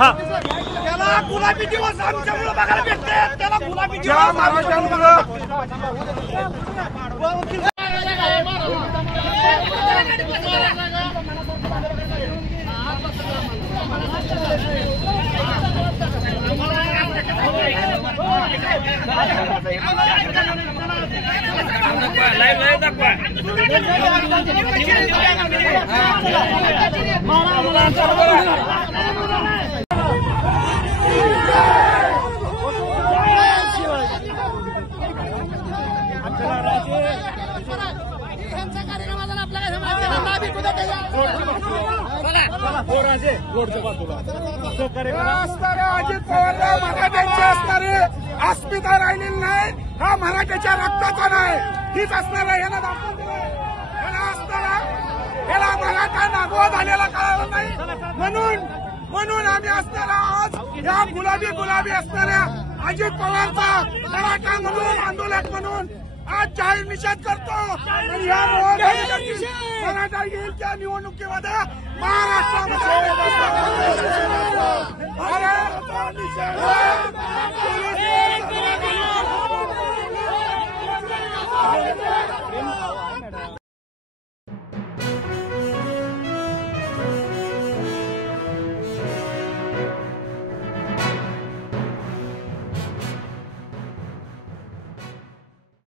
त्याला गुलाबी दिवस आमच्यामुळे बघायला भेटते. त्याला गुलाबी दिवस अस्मिता राहिलेली नाही. हा मराठ्याच्या रक्ताचा नाही. हीच असणारा याला दाखवून दिलं. याला असणारा याला मराठा नागवा झालेला कळालं नाही. म्हणून आम्ही असणारा आज या गुलाबी असणाऱ्या अजित पवारचा मराठा म्हणून आंदोलक म्हणून आज जाहीर निषेध करतो. मराठा येईल त्या निवडणुकीमध्ये महाराष्ट्रामध्ये